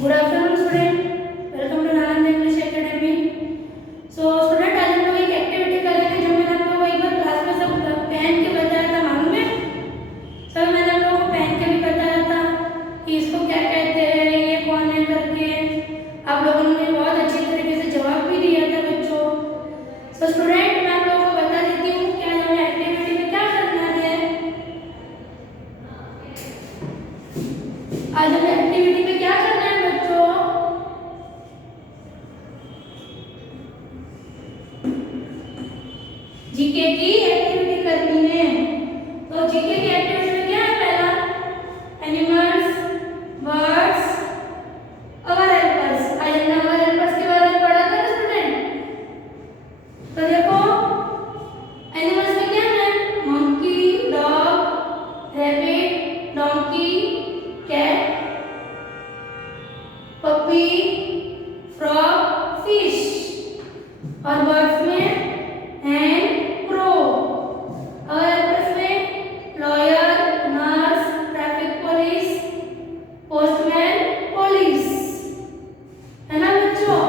Good afternoon student, welcome to Nalanda English academy. So student, आज हम लोग एक एक्टिविटी करेंगे जो मैंने आप लोगों को एक बार क्लास में सब पहन के बताया था, मालूम है? सर मैंने आप लोगों को पहन के भी बताया था कि इसको क्या कहते हैं, ये कौन है करके। आप लोगों ने बहुत अच्छी तरीके से जवाब भी दिया था बच्चों। सो स्टूडेंट, मैं आप लोगों को बता देती हूँ कि आज हमें एक्टिविटी में क्या करना है। आज हमें एक्टिविटी में क्या करना है बच्चों? जीके की एक्टिविटी करनी है। तो जीके की एक्टिविटी में क्या है? पहला एनिमल्स, बर्ड्स, अवर हेल्पर्स। आज हमने अवर हेल्पर्स के बारे में पढ़ा था ना स्टूडेंट। तो देखो एनिमल्स में क्या है? Monkey, dog, rabbit, donkey, cat, puppy, frog, fish. और बर्ड्स में hen, crow। और हेल्पर्स में lawyer, nurse, traffic police, postman, police, है ना बच्चों?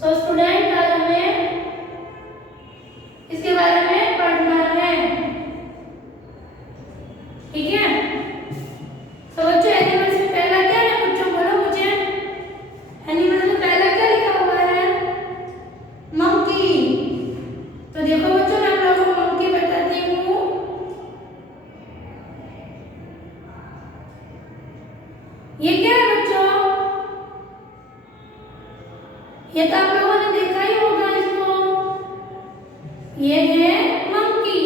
सो स्टूडेंट, आज हमें इसके बारे में पढ़ना है, ठीक है? तो बच्चों एनिमल्स में पहला क्या है बच्चों, बोलो मुझे। एनिमल्स में पहला क्या लिखा हुआ है? मंकी। तो देखो बच्चों, मैं आप लोगों को मंकी बताती हूँ। ये क्या है बच्चों? ये तो आप लोगों ने देखा ही होगा इसको। ये है मंकी।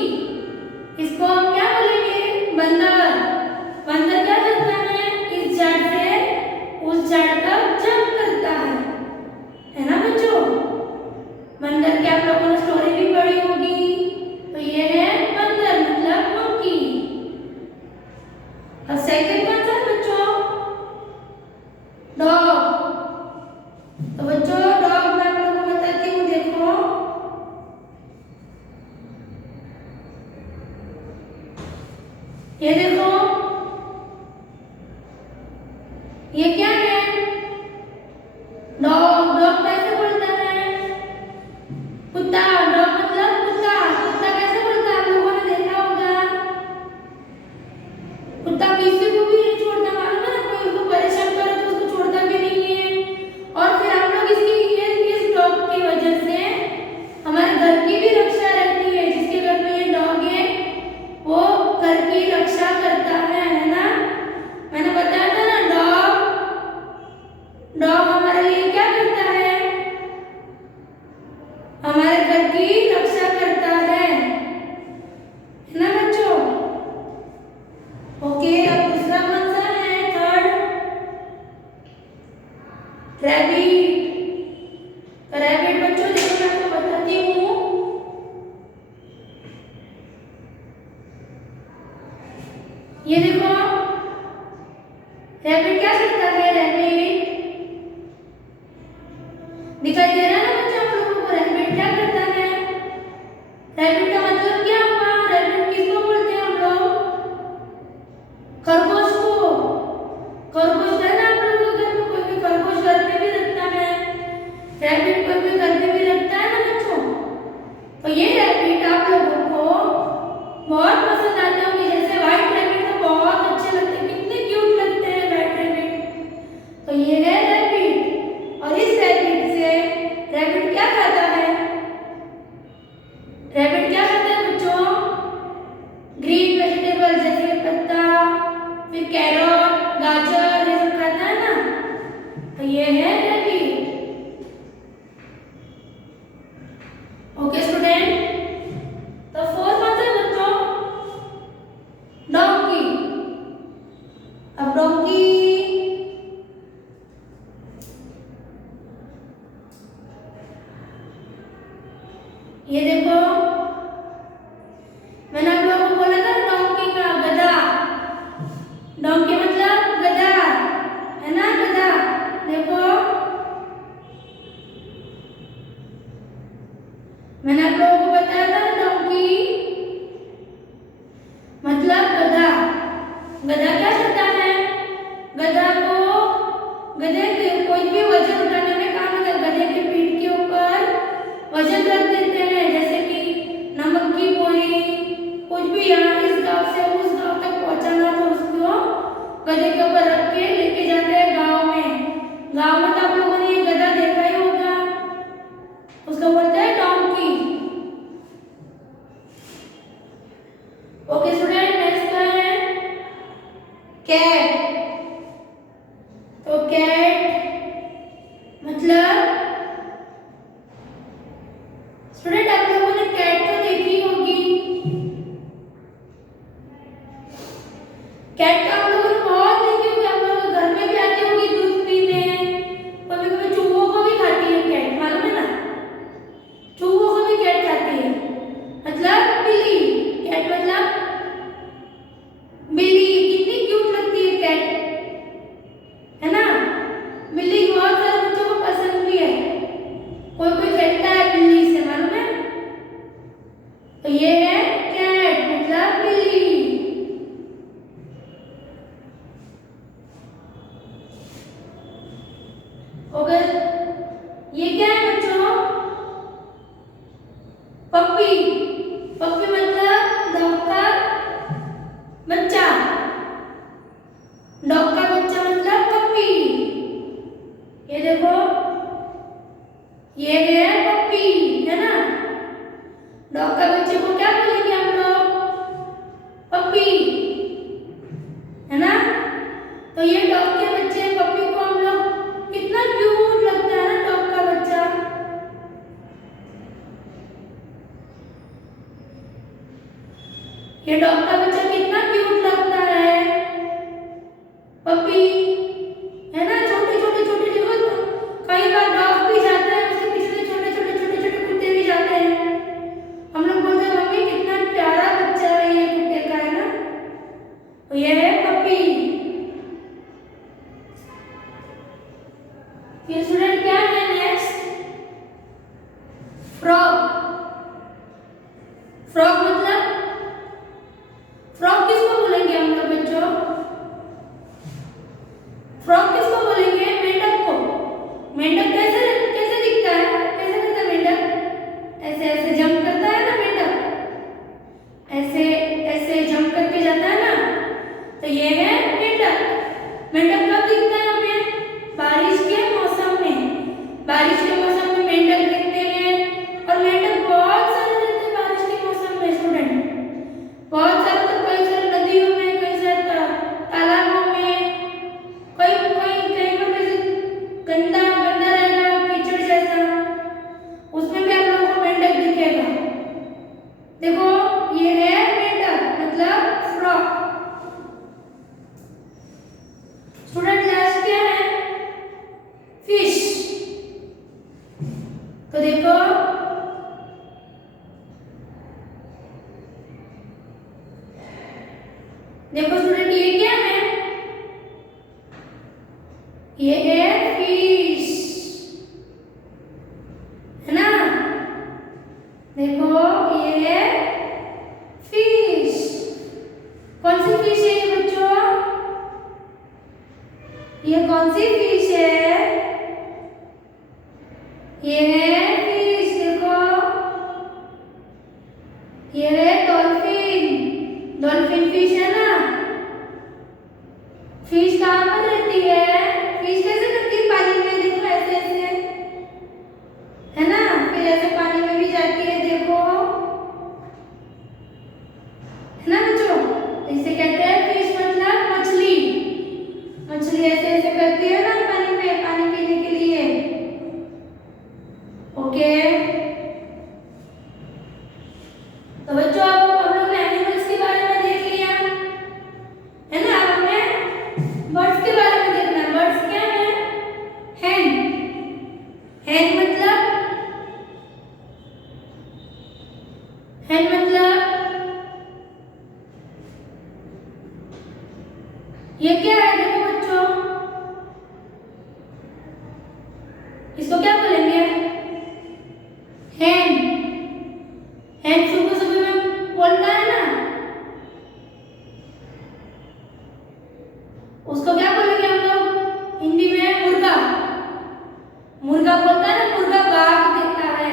इसको हम क्या बोलेंगे? बंदर। बंदर क्या करता है? इस झाड़ से उस झाड़ तक जंप करता है ना बच्चों? बंदर की आप लोगों ने स्टोरी भी पढ़ी होगी। तो ये है बंदर, मतलब मंकी। और सेकंड कौन सा बच्चों? डॉग। तो बच्चों डॉग मैं आप लोगों को बताती हूँ, देखो ये देखो, ये क्या है? डॉग। डॉग कैसे बोलता है? कुत्ता। डॉग मतलब कुत्ता। कुत्ता कैसे बोलता है? आप लोगों ने देखा होगा। कुत्ता किसी को भी नहीं छोड़ता, मालूम है? कोई उसको परेशान करे तो उसको छोड़ता भी नहीं है। और फिर हम लोग इस डॉग की वजह से हमारे घर की भी रक्षा रहती है। जिसके घर में ये डॉग है वो घर की रक्षा करता है ना? मैंने बताया था ना, डॉग हमारे लिए क्या करता है? हमारे घर की रक्षा करता है ना बच्चों? ओके, अब दूसरा कौन सा है? Third rabbit. तो रैबिट बच्चों देखो मैं आपको बताती हूँ। ये देखो रैबिट क्या करता है? रैबिट दिखाई दे रहा है ना बच्चों आप लोगों को? रैबिट क्या करता है? रैबिट का मतलब क्या हुआ? रैबिट किसको बोलते हैं हम लोग? खरगोश को। खरगोश है ना आप लोगों के घर में? कोई भी खरगोश घर पे भी रखता है। रैबिट कोई भी घर पे भी रखता है ना बच्चों? तो ये रैबिट आप लोगों को बहुत पसंद आते होंगे। जैसे व्हाइट रैबिट तो बहुत अच्छे लगते हैं, कितने क्यूट लगते हैं व्हाइट रैबिट। तो ये है रैबिट। और इस रैबिट से रैबिट क्या खाता है? रैबिट क्या खाता है बच्चों? ग्रीन वेजिटेबल जैसे कि पत्ता, फिर कैरट, गाजर, ये सब खाता है ना? तो ये है रैबिट। ओके स्टूडेंट, तो फोर्थ कौन सा है बच्चों? डोंकी। अब डोंकी ये देखो, मैंने आप लोगों को बोला था डोंकी का गधा। डोंकी मतलब गधा, है ना? गधा देखो, मैंने आप लोगों को बताया था डोंकी मतलब गधा। वजन रख देते हैं, जैसे कि नमक की बोरी, कुछ भी यहाँ इस गांव से उस गांव तक पहुंचाना तो उसको गधे के ऊपर रख के लेके जाते हैं गांव में। गांव में तो आप लोगों ने ये गधा देखा ही होगा, उसको बोलते हैं डोंकी। ओके स्टूडेंट, नेक्स्ट क्या है? कैट। तो कैट मतलब स्टूडेंट आप लोगों ने कैट तो देखी होगी। कैट का आप लोगों ने बहुत देखी होगी, आप लोग घर में भी आती होगी दूध पीने, कभी कभी चूहों को भी खाती है कैट, मालूम है ना? चूहों को भी कैट खाती है, मतलब बिल्ली। कैट मतलब बिल्ली। कितनी क्यूट लगती है कैट, है ना? बिल्ली बहुत सारे बच्चों को पसंद भी है, कोई कोई खेलता है बिल्ली से, मालूम है? तो ये है कैट मतलब बिल्ली। ओके, ये क्या है बच्चों? पप्पी। पप्पी मतलब डॉग का बच्चा। डॉग का बच्चा मतलब पप्पी। ये देखो, ये है पप्पी, है ना? डॉग का बच्चे को क्या बोलेंगे हम लोग? पप्पी, है ना? तो ये डॉग के बच्चे पप्पी को हम लोग, कितना क्यूट लगता है ना डॉग का बच्चा। ये डॉग का बच्चा कितना क्यूट लगता है, पप्पी, है ना? छोटे छोटे छोटे देखो, कई बार डॉग भी जाता है, उसके पीछे छोटे छोटे छोटे छोटे कुत्ते भी जाते हैं। हम लोग बोलते हैं मम्मी कितना प्यारा बच्चा है ये कुत्ते का, है ना? तो ये है पप्पी। फिर स्टूडेंट क्या है नेक्स्ट? फ्रॉग। फ्रॉग मतलब, फ्रॉग किसको बोलेंगे हम लोग बच्चों? फ्रॉग किसको बोलेंगे? मेंढक को। मेंढक कैसे कैसे दिखता है, कैसे दिखता है मेंढक? ऐसे ऐसे जंप करता है ना मेंढक, ऐसे ऐसे जंप करके जाता है ना, तो ये है मेंढक। मेंढक कब दिखता है हमें? बारिश के मौसम में। बारिश के मौसम में मेंढक दिखते हैं, और मेंढक बहुत सारे रहते हैं बारिश के मौसम में स्टूडेंट। बहुत सारे, तो कई सारे नदियों में, कई सारे तालाबों में, कई कई कहीं पर भी गंदा गंदा रहेगा, कीचड़ जैसा, उसमें भी आप लोगों को मेंढक दिखेगा। देखो, ये है मेंढक मतलब फ्रॉग। स्टूडेंट लास्ट क्या है? फिश। तो देखो, देखो स्टूडेंट ये क्या है? ये है फिश, है ना? देखो ये है फिश। कौन सी फिश है ये बच्चों? ये कौन सी फिश है? ये है फिश, देखो, ये है डॉल्फिन। डॉल्फिन फिश है ना? फिश कहाँ पर रहती है? फिश कैसे करती है पानी में? देखो ऐसे ऐसे, है ना? फिर ऐसे पानी में भी जाती है, देखो, है ना बच्चों? इसे कहते हैं फिश मतलब मछली। मछली ऐसे ऐसे करती है ना पानी में, पानी पीने के लिए। ओके, तो बच्चों अब हम लोग ने एनिमल्स के बारे में देख लिया, है ना? अब हमें बर्ड्स के बारे में देखना है। बर्ड्स क्या है? हैन। हैन मतलब, हैन मतलब ये क्या है? देखो बच्चों, इसको क्या बोलेंगे? हैन। हैन सुबह सुबह में बोलता है ना, उसको क्या बोलेंगे हम लोग हिंदी में? मुर्गा। मुर्गा बोलता है ना, मुर्गा बाग देता है,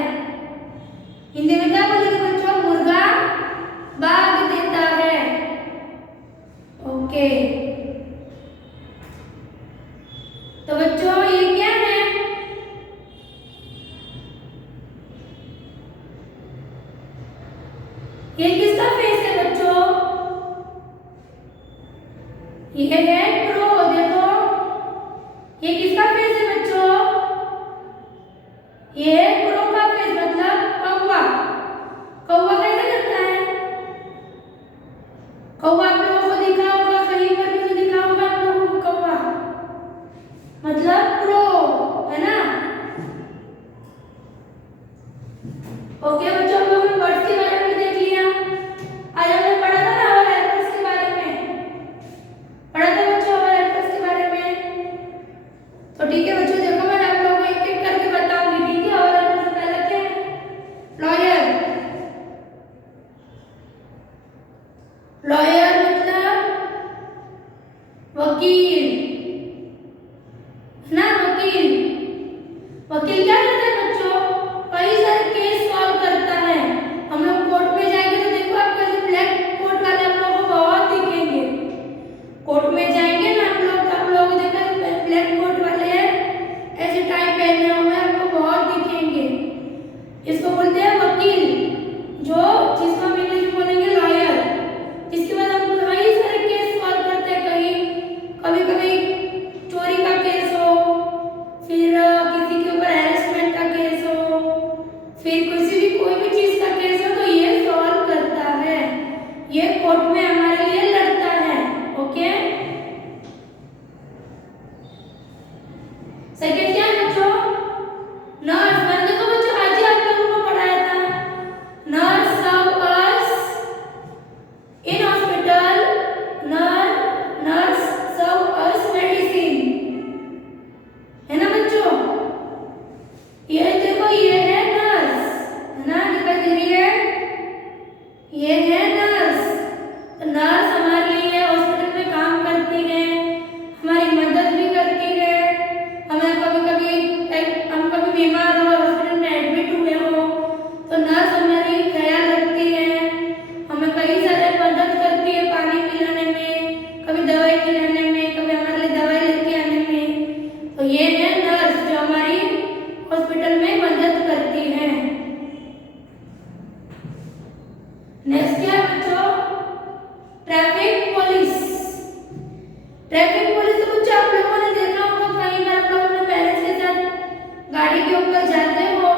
ओके बच्चों, हम लोगों ने वर्ड्स के बारे में देख लिया। आज हमने पढ़ा था ना और हेल्पर्स के बारे में, पढ़ा था बच्चों और हेल्पर्स के बारे में। तो ठीक है बच्चों, देखो मैं आप लोगों को एक एक करके बताऊंगी, ठीक है। और हेल्पर से पहले क्या है? लॉयर। लॉयर मतलब वकील, है ना, वकील। वकील क्या करता है बच्चों? कई सारे केस सॉल्व करता है। हम लोग कोर्ट में जाएंगे तो देखो आपको ऐसे ब्लैक कोट वाले हम लोगों को बहुत दिखेंगे। कोर्ट में जाएंगे ना हम लोग, तो हम लोग देखा ब्लैक कोट वाले ऐसे टाई पहने हुए आपको बहुत दिखेंगे। इसको बोलते हैं वकील, जो जिसको हम इंग्लिश में बोलेंगे लॉयर। जिसके बाद हम कई सारे केस सॉल्व करते हैं। कभी कभी चोरी का केस हो, फिर किसी के ऊपर हैरेसमेंट का केस हो, फिर किसी भी कोई भी चीज का केस हो, तो ये सॉल्व करता है। ये कोर्ट में हमारे लिए लड़ता है। ओके, सेकंड क्या है बच्चों? नर्स। मैंने देखो बच्चों आज ही आप लोगों को पढ़ाया था, nurse serve us in hospital, nurse serve us medicine, है ना बच्चों। ये देखो ये है नर्स, है ना, दिखाई दे रही है, ये है नर्स। तो नर्स हमारे लिए हॉस्पिटल में काम करती है, हमारी मदद भी करती है। हमें कभी कभी हम कभी बीमार हो, हॉस्पिटल में एडमिट हुए हो, तो नर्स हमारी ख्याल रखती है, हमें कई सारे मदद करती है, पानी पिलाने में, कभी दवाई खिलाने में, कभी हमारे लिए दवाई लेके आने में। तो ये है नर्स जो हमारी हॉस्पिटल में मदद करती है। नेक्स्ट क्या है बच्चों? Traffic police. ट्रैफिक पुलिस तो बच्चों आप लोगों ने देखा होगा, कई बार आप लोग अपने पेरेंट्स के साथ गाड़ी के ऊपर जाते हो,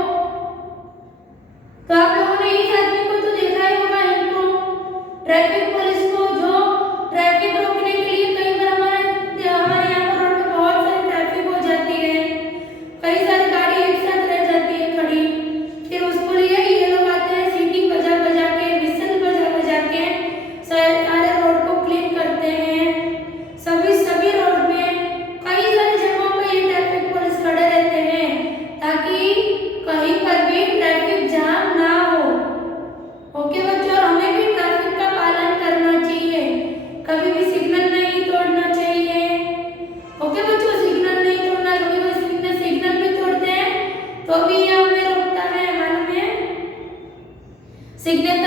तो आप लोगों ने इस आदमी को तो देखा ही होगा, इनको, ट्रैफिक पुलिस को, जो ट्रैफिक रोकने के लिए कई बार हमारे यहाँ पर रोड पे बहुत सारी ट्रैफिक हो जाती है, कई सारी गाड़ी एक साथ रह जाती है खड़ी, फिर उसको लिए ये लोग आते हैं, सीटी बजा बजा के, विसल बजा बजा के सारे रोड को क्लीन करते हैं। सभी रोड में कई सारी जगहों पे ये ट्रैफिक पुलिस खड़े रहते हैं, ताकि कहीं पर भी ट्रैफिक जाम ना हो। ओके बच्चों, और हमें भी ट्रैफिक का पालन करना चाहिए, कभी भी सिग्नल नहीं तोड़ना चाहिए। ओके बच्चों, सिग्नल नहीं तोड़ना, कभी कोई सिग्नल भी तोड़ते हैं तो भी ये हमें रोकता है, मालूम है। सिग्नल